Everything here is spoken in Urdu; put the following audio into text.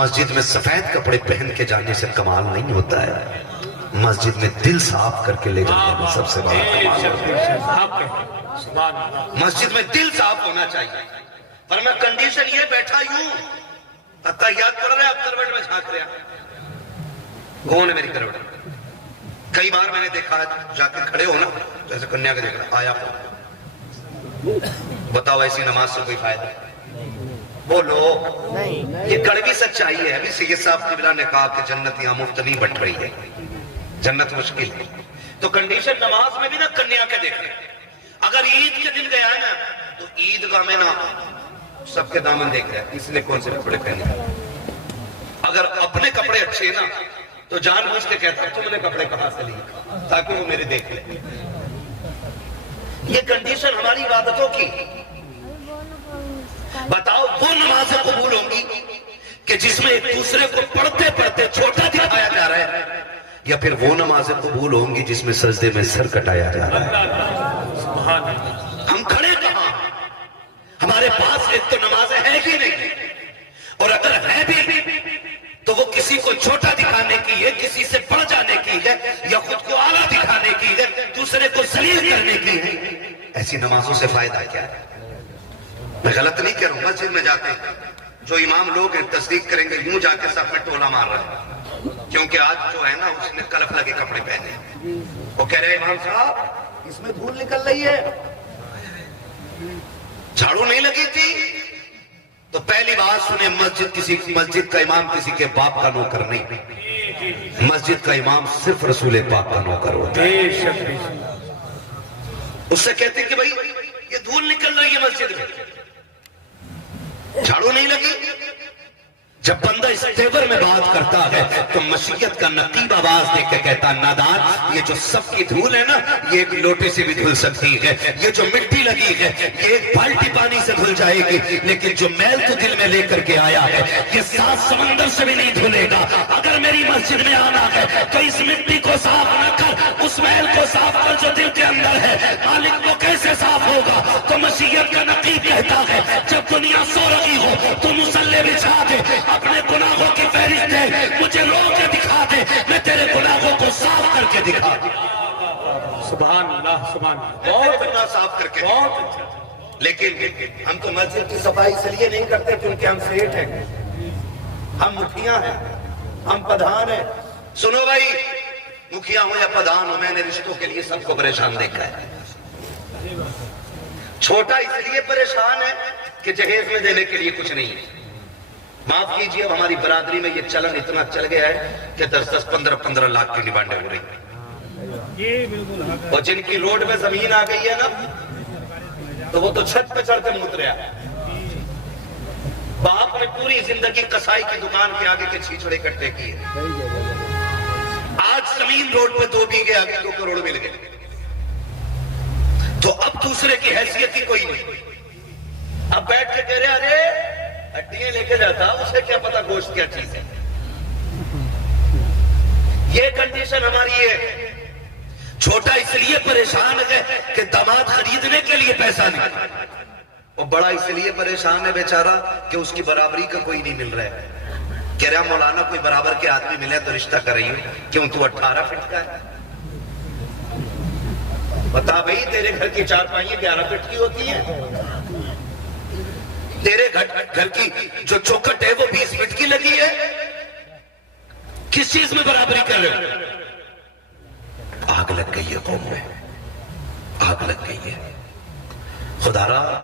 مسجد میں سفید کپڑے پہن کے جانے سے کمال نہیں ہوتا ہے، مسجد میں دل صاف کر کے لے جانے میں سب سے بڑا کمال ہوتا ہے۔ مسجد میں دل صاف ہونا چاہیے۔ پر میں کنڈیشن یہ بیٹھا یوں اتحیات پڑھ رہے اب کروٹ میں جھانک رہے ہیں، کون ہے میری کروٹ؟ کئی بار میں نے دیکھا جا کے کھڑے ہو نا تو ایسے کنیا کے دیکھ رہا آیا بتاؤ ایسی نماز سے کوئی فائدہ؟ بولو، یہ کڑوی سچائی ہے۔ ابھی سید صاحب قبلہ نے کہا کہ جنت یہاں مفت نہیں بٹ رہی ہے، جنت مشکل ہے۔ تو کنڈیشن نماز میں بھی نا کنیا کے دیکھ رہے۔ اگر عید کے دن گیا ہے نا تو عید گاہ میں نا سب کے دامن دیکھ رہے ہیں اس نے کون سے کپڑے پہنے۔ اگر اپنے کپڑے اچھے نا تو جان بوجھ کے کہتا تم نے کپڑے کہاں سے لیے تاکہ وہ میرے دیکھ لیں۔ یہ کنڈیشن ہماری عبادتوں کی۔ بتاؤ وہ نمازیں قبول ہوں گی کہ جس میں ایک دوسرے کو پڑھتے پڑھتے چھوٹا دکھایا جا رہا ہے، یا پھر وہ نمازیں قبول ہوں گی جس میں سجدے میں سر کٹایا جا رہا ہے؟ ہم کھڑے کہاں؟ ہمارے پاس ایک تو نمازیں ہے ہی نہیں، اور اگر ہے بھی تو وہ کسی کو چھوٹا دکھانے کی ہے، کسی سے بڑھ جانے کی ہے، یا خود کو اعلیٰ دکھانے کی ہے، دوسرے کو ذلیل کرنے کی ہے۔ ایسی نمازوں سے فائدہ کیا ہے؟ میں غلط نہیں کہہ رہا ہوں، مسجد میں جاتے ہیں جو امام لوگ ہیں تصدیق کریں گے یوں جا کے سب میں ٹولا مار رہا ہے، کیونکہ آج جو ہے نا اس نے کلف لگے کپڑے پہنے ہیں۔ وہ کہہ رہے امام صاحب اس میں دھول نکل رہی ہے، جھاڑو نہیں لگی تھی۔ تو پہلی بات سنیں، مسجد کا امام کسی کے باپ کا نوکر نہیں، مسجد کا امام صرف رسول پاک کا نوکر ہوتا ہے۔ اس سے کہتے ہیں کہ بھائی یہ دھول نکل رہی ہے مسجد میں، جھاڑو نہیں لگی۔ جب بندہ اس تیور میں بات کرتا ہے تو مشیت کا نقیب آواز دے کے کہتا نادان، یہ جو سب کی دھول ہے نا یہ ایک لوٹے سے بھی دھل سکتی ہے، یہ جو مٹی لگی ہے یہ ایک بالٹی پانی سے دھل جائے گی، لیکن جو میل تو دل میں لے کر کے آیا ہے یہ 7 سمندر سے بھی نہیں دھلے گا۔ اگر میری مسجد میں آنا ہے تو اس مٹی کو صاف نہ کر، اس میل کو صاف کر جو دل کے اندر ہے۔ مالک وہ کیسے صاف ہوگا؟ تو مشیت کا نقیب کہتا ہے جب دنیا سو رہی ہو تو مصلے بچھا دے، اپنے گناہوں کی فہرست ہے مجھے رو کے دکھا دے، میں تیرے گناہوں کو صاف کر کے دکھا دے۔ سبحان اللہ، سبحان اللہ، بہت اچھا صاف کر کے بہت اچھا۔ لیکن ہم تو مسجد کی صفائی اس لیے نہیں کرتے کیونکہ ہم سیٹ ہیں، ہم مکھیاں ہیں، ہم پردھان ہیں۔ سنو بھائی، مکھیاں ہو یا پردھان ہو، میں نے رشتوں کے لیے سب کو پریشان دیکھا ہے۔ چھوٹا اس لیے پریشان ہے کہ جہیز میں دینے کے لیے کچھ نہیں ہے۔ معاف کیجئے، اب ہماری برادری میں یہ چلن اتنا چل گیا ہے کہ 10-10 15-15 لاکھ کی ڈیمانڈیں ہو رہی ہیں، اور جن کی روڈ میں زمین آ گئی ہے نا تو وہ تو چھت پہ چڑھ کے موت رہا ہے۔ باپ نے پوری زندگی کسائی کی دکان کے آگے کے چھیچڑے اکٹھے کیے، آج زمین روڈ پہ 2 بیگھے آگے 2 کروڑ مل گئے، تو اب دوسرے کی حیثیت ہی کوئی نہیں۔ اب بیٹھ کے کہہ رہے ارے ہڈیاں لے کے جاتا، اسے کیا پتا گوشت کیا چیز ہے۔ یہ کنڈیشن ہماری ہے۔ چھوٹا اس لیے پریشان ہے کہ داماد خریدنے کے لیے پیسہ نہیں، اور بڑا اس لیے پریشان ہے بیچارہ کہ اس کی برابری کا کوئی نہیں مل رہا ہے۔ کہہ رہا مولانا کوئی برابر کے آدمی ملے تو رشتہ کر رہی ہوں، کیوں تو 18 فٹ کا ہے؟ بتا بھئی تیرے گھر کی 4 پائیں 11 فٹ کی ہوتی ہیں، تیرے گھر کی جو چوکھٹ ہے وہ 20 فٹ کی لگی ہے، کس چیز میں برابری کر رہے ہو؟ آگ لگ گئی ہے قوم میں، آگ لگ گئی ہے۔ خدا را